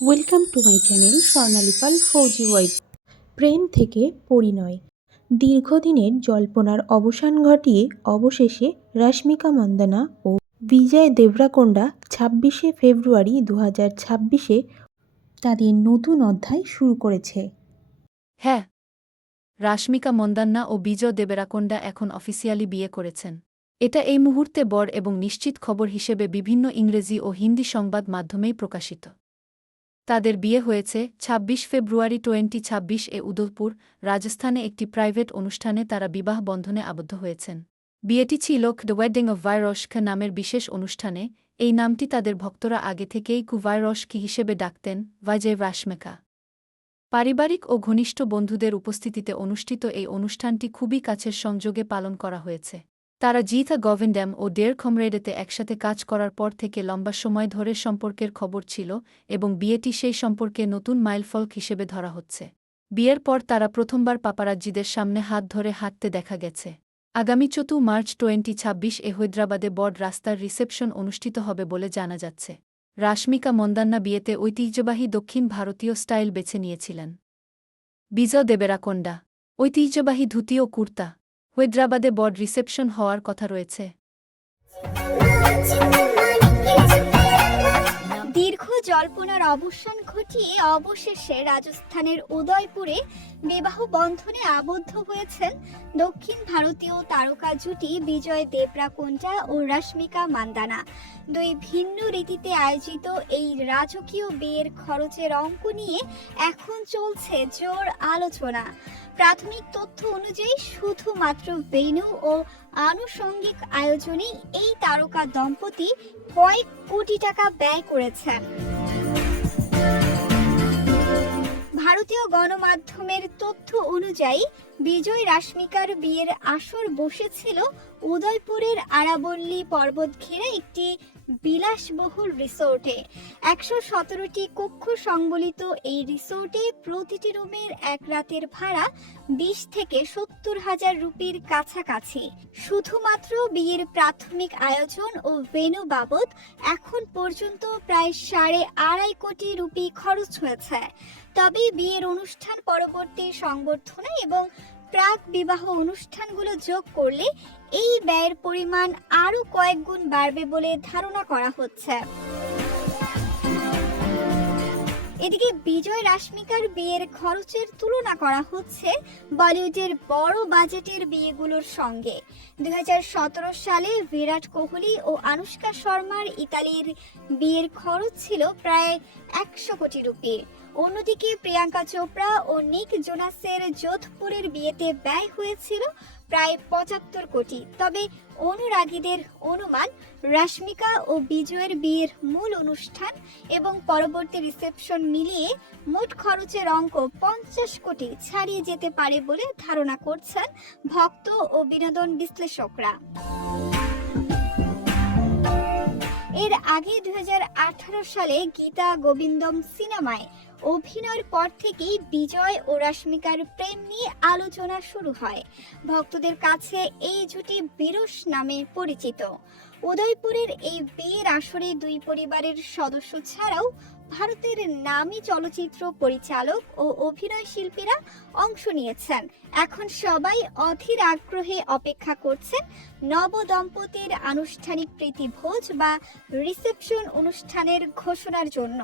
Welcome to my channel Swarnali Pal ফৌজি wife. প্রেম থেকে পরিণয়, দীর্ঘদিনের জল্পনার অবসান ঘটিয়ে অবশেষে রশ্মিকা মন্দানা ও বিজয় দেবরাকোন্ডা 26শে ফেব্রুয়ারি 2026-এ তাদের নতুন অধ্যায় শুরু করেছে। হ্যাঁ, রাশমিকা মন্দান্না ও বিজয় দেবেরাকোন্ডা এখন অফিসিয়ালি বিয়ে করেছেন। এটা এই মুহূর্তে বড় এবং নিশ্চিত খবর হিসেবে বিভিন্ন ইংরেজি ও হিন্দি সংবাদ মাধ্যমেই প্রকাশিত। তাদের বিয়ে হয়েছে 26 ফেব্রুয়ারি 2026 উদয়পুর, রাজস্থানে একটি প্রাইভেট অনুষ্ঠানে তারা বিবাহ বন্ধনে আবদ্ধ হয়েছেন। বিয়েটি ছিল দ্য ওয়েডিং অব ভাইরশকা নামের বিশেষ অনুষ্ঠানে। এই নামটি তাদের ভক্তরা আগে থেকেই কুভাইরশকি হিসেবে ডাকতেন, ভাইজয় রাশমিকা। পারিবারিক ও ঘনিষ্ঠ বন্ধুদের উপস্থিতিতে অনুষ্ঠিত এই অনুষ্ঠানটি খুবই কাছের সংযোগে পালন করা হয়েছে। তারা জিথা গোভিন্দাম ও ডের কমরেডেতে একসাথে কাজ করার পর থেকে লম্বা সময় ধরে সম্পর্কের খবর ছিল এবং বিয়েটি সেই সম্পর্কে নতুন মাইলফলক হিসেবে ধরা হচ্ছে। বিয়ের পর তারা প্রথমবার পাপারাজ্জিদের সামনে হাত ধরে হাঁটতে দেখা গেছে। আগামী 4 মার্চ 2026 হায়দ্রাবাদে বড় রাস্তার রিসেপশন অনুষ্ঠিত হবে বলে জানা যাচ্ছে। রাশমিকা মন্দান্না বিয়েতে ঐতিহ্যবাহী দক্ষিণ ভারতীয় স্টাইল বেছে নিয়েছিলেন। বিজয় দেবেরাকোন্ডা ঐতিহ্যবাহী ধুতি ও কুর্তা। হায়দ্রাবাদে বড় রিসেপশন হওয়ার কথা রয়েছে। দীর্ঘ জল্পনার অবসান ঘটিয়ে অবশেষে রাজস্থানের উদয়পুরে বিবাহ বন্ধনে আবদ্ধ হয়েছেন দক্ষিণ ভারতীয় তারকা জুটি বিজয় দেবরাকোন্ডা ও রশ্মিকা মান্দানা। দুই ভিন্ন রীতিতে আয়োজিত এই রাজকীয় বিয়ের খরচের অঙ্ক নিয়ে এখন চলছে জোর আলোচনা। প্রাথমিক তথ্য অনুযায়ী শুধুমাত্র ভেন্যু ও আনুষঙ্গিক আয়োজনেই এই তারকা দম্পতি কয়েক কোটি টাকা ব্যয় করেছেন। ভারতীয় গণমাধ্যমের তথ্য অনুযায়ী বিজয় রাশমিকার বিয়ের আসর বসেছিল উদয়পুরের আরাবল্লী পর্বত ঘেরা একটি বিলাসবহুল রিসোর্টে। 117টি কক্ষ সংবলিত এই রিসোর্টে প্রতিটি রুমের এক রাতের ভাড়া 20 থেকে 70,000 রুপির কাছাকাছি। শুধুমাত্র বিয়ের প্রাথমিক আয়োজন ও ভেন্যু বাবদ এখন পর্যন্ত প্রায় 2.5 কোটি রুপি খরচ হয়েছে। তবে বিয়ের অনুষ্ঠান পরবর্তী সংবর্ধনা এবং প্রাক বিবাহ অনুষ্ঠানগুলো যোগ করলে এই ব্যয়ের পরিমাণ আরও কয়েক গুণ বাড়বে বলে ধারণা করা হচ্ছে। এদিকে বিজয় রাশমিকার বিয়ের খরচের তুলনা করা হচ্ছে বলিউডের বড় বাজেটের বিয়েগুলোর সঙ্গে। 2017 সালে বিরাট কোহলি ও আনুশকা শর্মার ইতালির বিয়ের খরচ ছিল প্রায় 100 কোটি রুপি। অন্যদিকে প্রিয়াঙ্কা চোপড়া ও নিক জোনাসের যোধপুরের বিয়েতে ব্যয় হয়েছিল প্রায় 75 কোটি। তবে অনুরাগীদের অনুমান রাশমিকা ও বিজয়ের বিয়ের মূল অনুষ্ঠান এবং পরবর্তী রিসেপশন মিলিয়ে মোট খরচের অঙ্ক 50 কোটি ছাড়িয়ে যেতে পারে বলে ধারণা করছেন ভক্ত ও বিনোদন বিশ্লেষকরা। এর আগে 2018 সালে গীতা গোবিন্দম সিনেমায় অভিনয়ের পর থেকেই বিজয় ও রাশমিকার প্রেম নিয়ে আলোচনা শুরু হয়। ভক্তদের কাছে এই জুটি বিরস নামে পরিচিত। উদয়পুরের এই বিয়ের আসরে দুই পরিবারের সদস্য ছাড়াও ভারতের নামী চলচ্চিত্র পরিচালক ও অভিনয় শিল্পীরা অংশ নিয়েছেন। এখন সবাই অধীর আগ্রহে অপেক্ষা করছেন নবদম্পতির আনুষ্ঠানিক প্রীতিভোজ বা রিসেপশন অনুষ্ঠানের ঘোষণার জন্য।